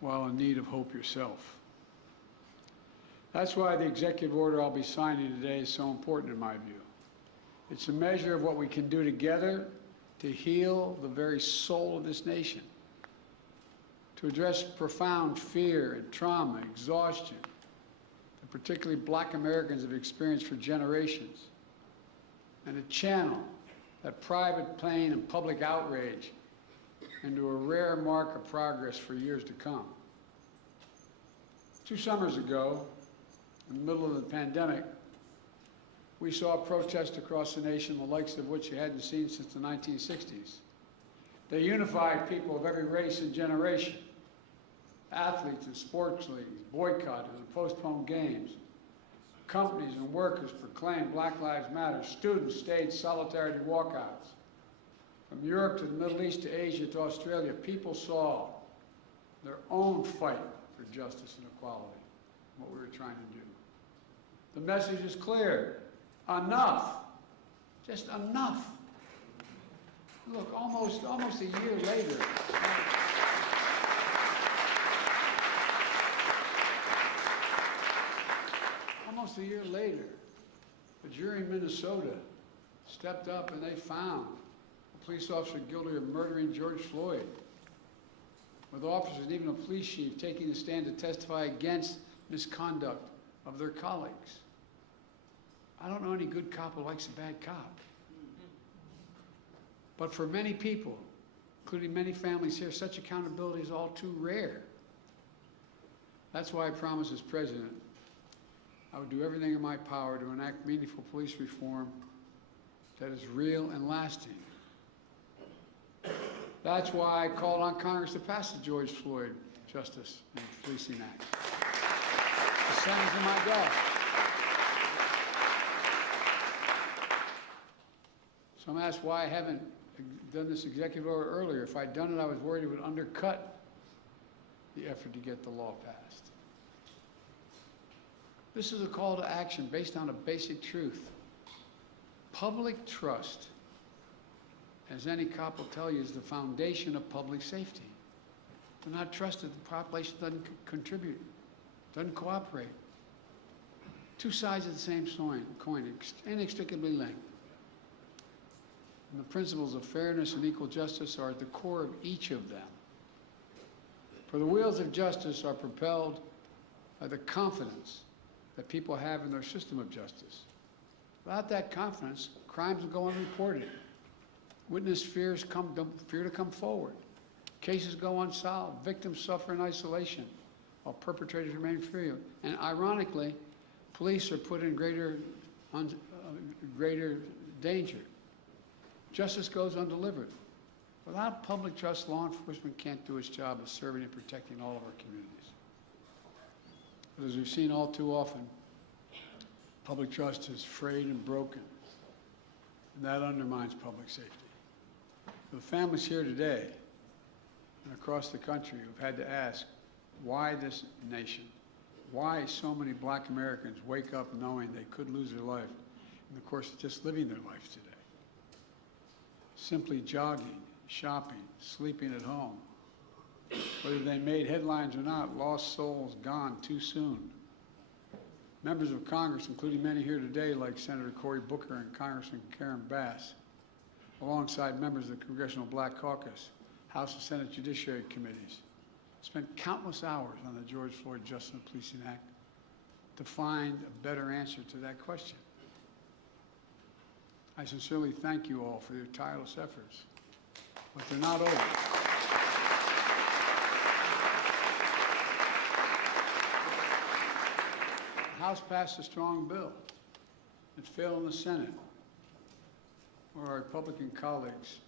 while in need of hope yourself. That's why the executive order I'll be signing today is so important in my view. It's a measure of what we can do together to heal the very soul of this nation, to address profound fear and trauma, exhaustion that particularly Black Americans have experienced for generations, and to channel that private pain and public outrage into a rare mark of progress for years to come. 2 summers ago, in the middle of the pandemic, we saw protests across the nation, the likes of which you hadn't seen since the 1960s. They unified people of every race and generation. Athletes and sports leagues boycotted and postponed games. Companies and workers proclaimed Black Lives Matter. Students staged solidarity walkouts. From Europe to the Middle East to Asia to Australia, people saw their own fight for justice and equality, what we were trying to do. The message is clear. Enough. Just enough. Look, almost a year later. Almost a year later, a jury in Minnesota stepped up and they found a police officer guilty of murdering George Floyd, with officers and even a police chief taking the stand to testify against misconduct of their colleagues. I don't know any good cop who likes a bad cop. But for many people, including many families here, such accountability is all too rare. That's why I promised as president I would do everything in my power to enact meaningful police reform that is real and lasting. That's why I called on Congress to pass the George Floyd Justice and Policing Act. The Senate's in my desk. So I'm asked why I haven't done this executive order earlier. If I'd done it, I was worried it would undercut the effort to get the law passed. This is a call to action based on a basic truth. Public trust, as any cop will tell you, is the foundation of public safety. If they're not trusted, the population doesn't contribute, doesn't cooperate. Two sides of the same coin, inextricably linked. And the principles of fairness and equal justice are at the core of each of them. For the wheels of justice are propelled by the confidence that people have in their system of justice. Without that confidence, crimes will go unreported. Witness fear to come forward. Cases go unsolved. Victims suffer in isolation, while perpetrators remain free. And ironically, police are put in greater danger. Justice goes undelivered. Without public trust, law enforcement can't do its job of serving and protecting all of our communities. But as we've seen all too often, public trust is frayed and broken, and that undermines public safety. For the families here today and across the country who've had to ask why this nation, why so many Black Americans wake up knowing they could lose their life in the course of just living their life today. Simply jogging, shopping, sleeping at home. Whether they made headlines or not, lost souls gone too soon. Members of Congress, including many here today, like Senator Cory Booker and Congressman Karen Bass, alongside members of the Congressional Black Caucus, House and Senate Judiciary Committees, spent countless hours on the George Floyd Justice and Policing Act to find a better answer to that question. I sincerely thank you all for your tireless efforts, but they're not over. The House passed a strong bill. It failed in the Senate, where our Republican colleagues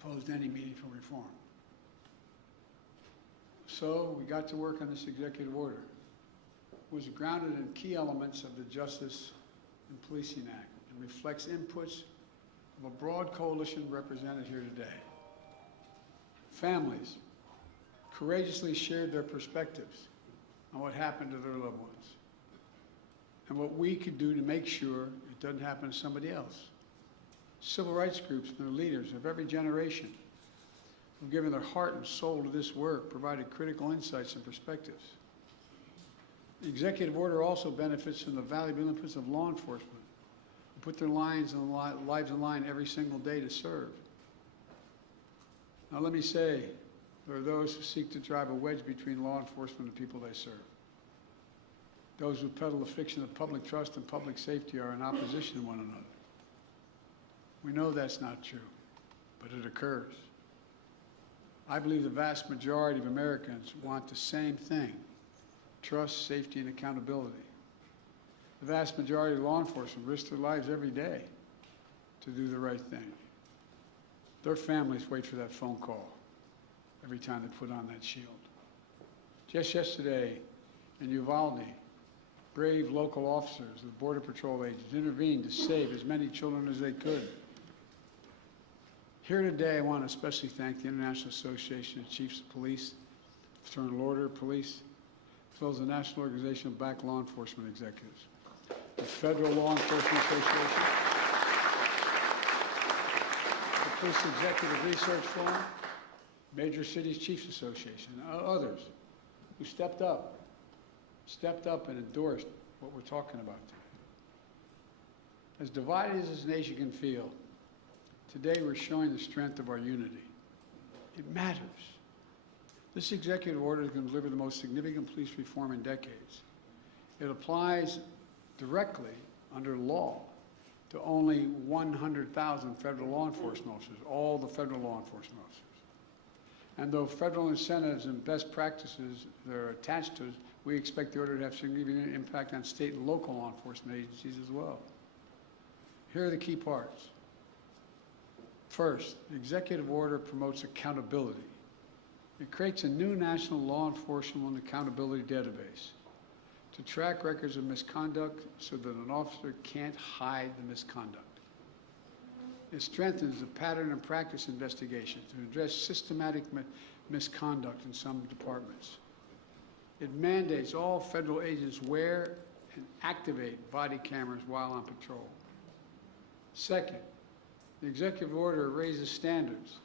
opposed any meaningful reform. So we got to work on this executive order. It was grounded in key elements of the Justice and Policing Act and reflects inputs of a broad coalition represented here today. Families courageously shared their perspectives on what happened to their loved ones and what we could do to make sure it doesn't happen to somebody else. Civil rights groups and their leaders of every generation who've given their heart and soul to this work, provided critical insights and perspectives. The executive order also benefits from the valuable inputs of law enforcement, who put their lives on line every single day to serve. Now let me say, there are those who seek to drive a wedge between law enforcement and people they serve. Those who peddle the fiction of public trust and public safety are in opposition to one another. We know that's not true, but it occurs. I believe the vast majority of Americans want the same thing: trust, safety, and accountability. The vast majority of law enforcement risk their lives every day to do the right thing. Their families wait for that phone call every time they put on that shield. Just yesterday in Uvalde, brave local officers of the Border Patrol agents intervened to save as many children as they could. Here today, I want to especially thank the International Association of Chiefs of Police, Fraternal Order of Police, as well as the National Organization of Black Law Enforcement Executives, the Federal Law Enforcement Association, the Police Executive Research Forum, Major Cities Chiefs Association, and others who stepped up and endorsed what we're talking about today. As divided as this nation can feel, today we're showing the strength of our unity. It matters. This executive order is going to deliver the most significant police reform in decades. It applies directly under law to only 100,000 federal law enforcement officers, all the federal law enforcement officers. And though federal incentives and best practices that are attached to it, we expect the order to have significant impact on state and local law enforcement agencies as well. Here are the key parts. First, the executive order promotes accountability. It creates a new national law enforcement accountability database to track records of misconduct so that an officer can't hide the misconduct. It strengthens the pattern and practice investigation to address systematic misconduct in some departments. It mandates all federal agents wear and activate body cameras while on patrol. Second, the executive order raises standards,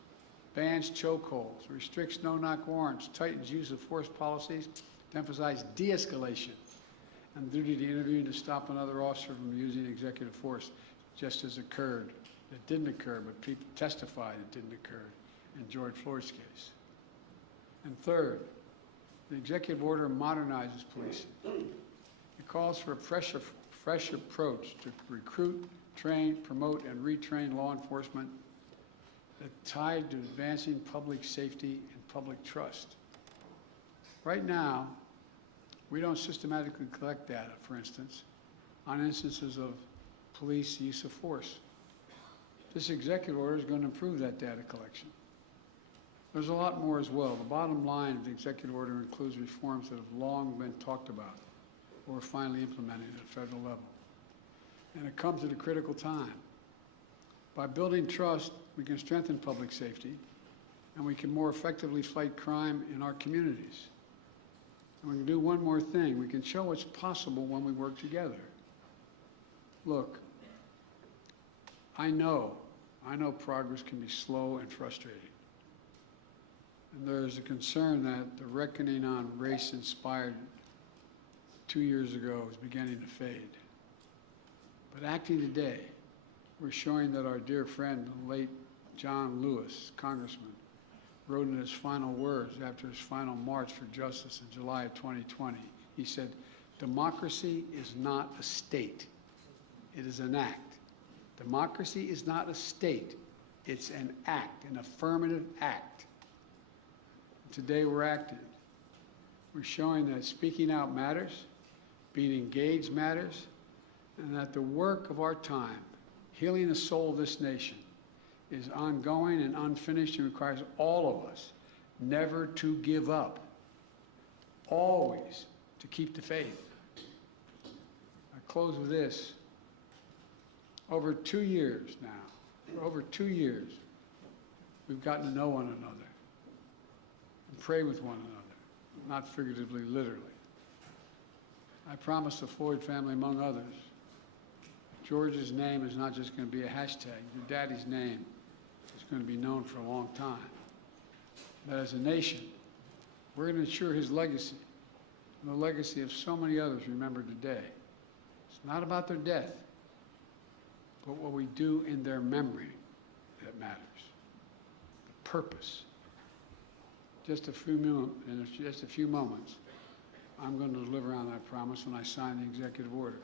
bans chokeholds, restricts no-knock warrants, tightens use of force policies to emphasize de-escalation and duty to intervene to stop another officer from using executive force, just as occurred. It didn't occur, but people testified it didn't occur in George Floyd's case. And third, the executive order modernizes policing. It calls for a fresh approach to recruit, train, promote, and retrain law enforcement that's tied to advancing public safety and public trust. Right now, we don't systematically collect data, for instance, on instances of police use of force. This executive order is going to improve that data collection. There's a lot more as well. The bottom line of the executive order includes reforms that have long been talked about or are finally implemented at a federal level. And it comes at a critical time. By building trust, we can strengthen public safety, and we can more effectively fight crime in our communities. And we can do one more thing. We can show what's possible when we work together. Look, I know progress can be slow and frustrating. And there's a concern that the reckoning on race inspired 2 years ago is beginning to fade. But acting today, we're showing that our dear friend, the late John Lewis, Congressman, wrote in his final words after his final march for justice in July of 2020. He said, "Democracy is not a state, it is an act. Democracy is not a state, it's an act, an affirmative act." Today we're acting. We're showing that speaking out matters, being engaged matters, and that the work of our time, healing the soul of this nation, is ongoing and unfinished and requires all of us never to give up, always to keep the faith. I close with this. Over 2 years now, for over 2 years, we've gotten to know one another and pray with one another, not figuratively, literally. I promised the Floyd family, among others, George's name is not just going to be a hashtag. Your daddy's name is going to be known for a long time. that as a nation, we're going to ensure his legacy and the legacy of so many others remembered today. It's not about their death, but what we do in their memory that matters. The purpose. Just a few moments, I'm going to deliver on that promise when I sign the executive order.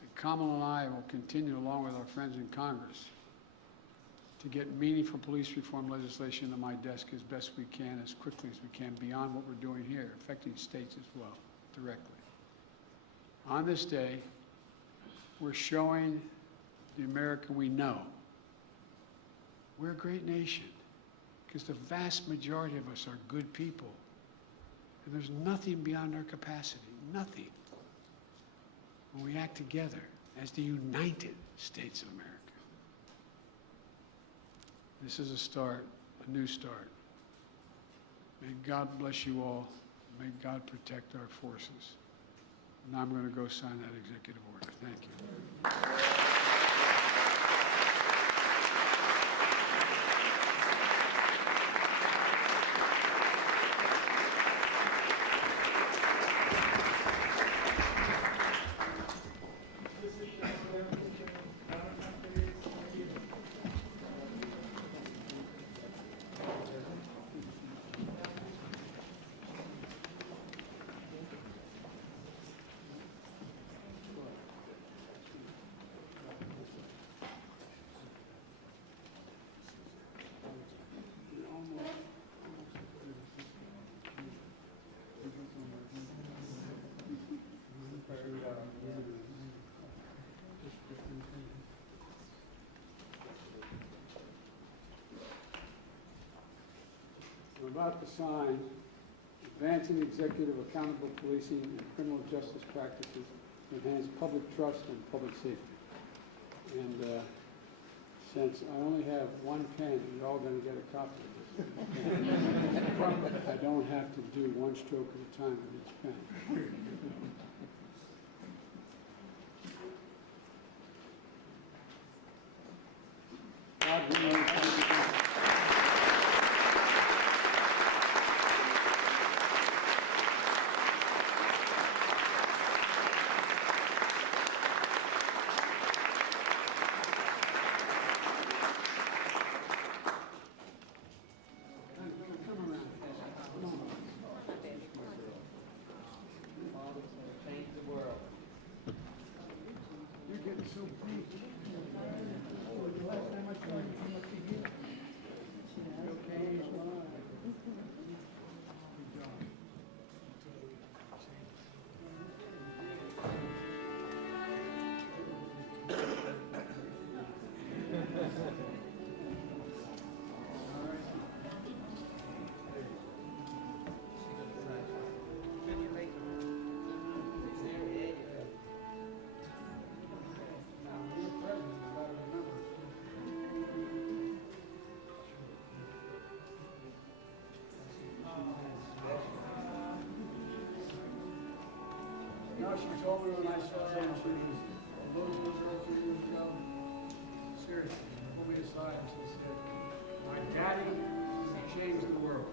And Kamala and I will continue, along with our friends in Congress, to get meaningful police reform legislation to my desk as best we can, as quickly as we can, beyond what we're doing here, affecting states as well, directly. On this day, we're showing the America we know we're a great nation, because the vast majority of us are good people. And there's nothing beyond our capacity, nothing, when we act together as the United States of America. This is a start, a new start. May God bless you all. May God protect our forces. Now I'm going to go sign that executive order. Thank you. I'm about to sign Advancing Executive Accountable Policing and Criminal Justice Practices to Enhance Public Trust and Public Safety. And since I only have one pen, you're all going to get a copy of this. I don't have to do one stroke at a time with each pen. God willing, she told me when I saw her, she was a little girl 2 years ago. Seriously, she pulled me aside and she said, "My daddy changed the world."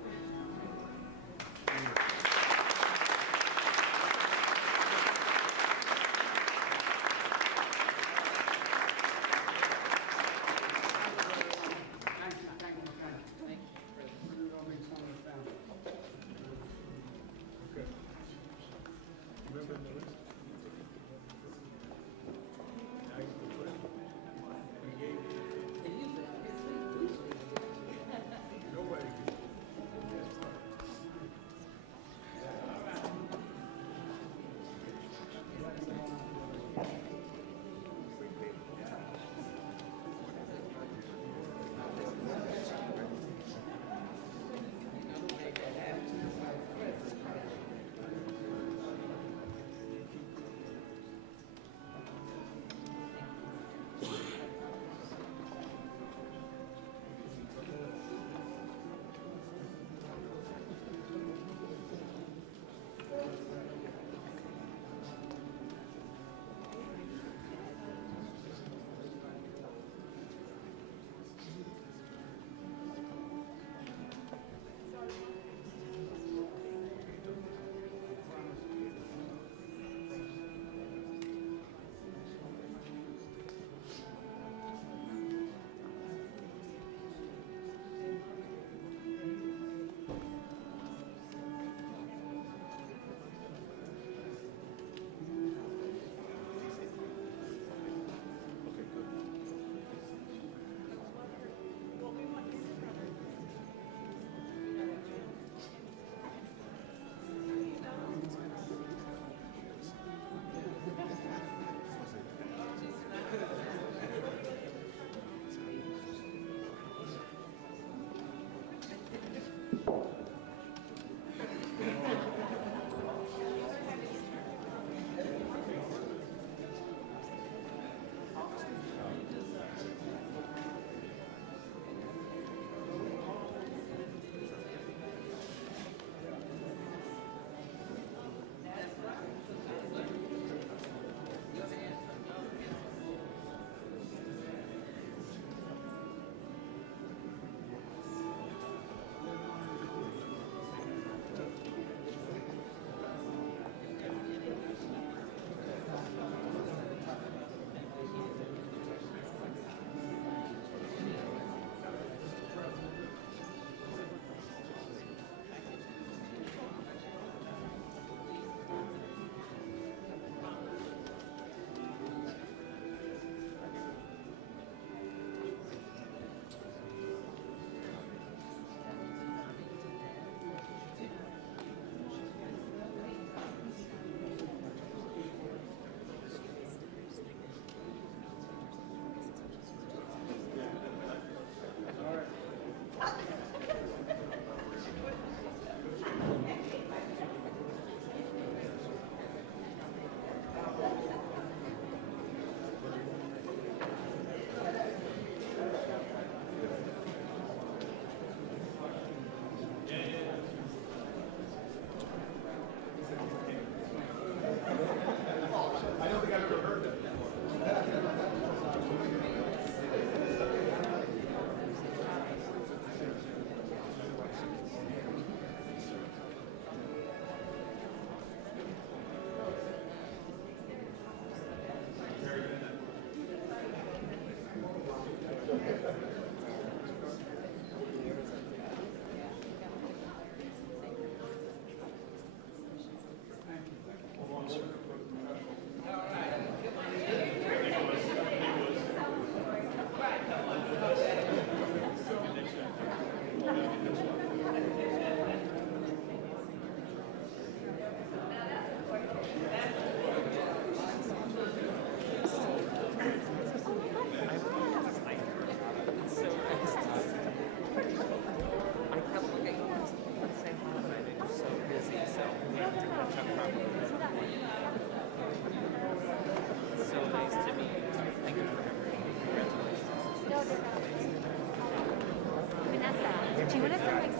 Do you want to send my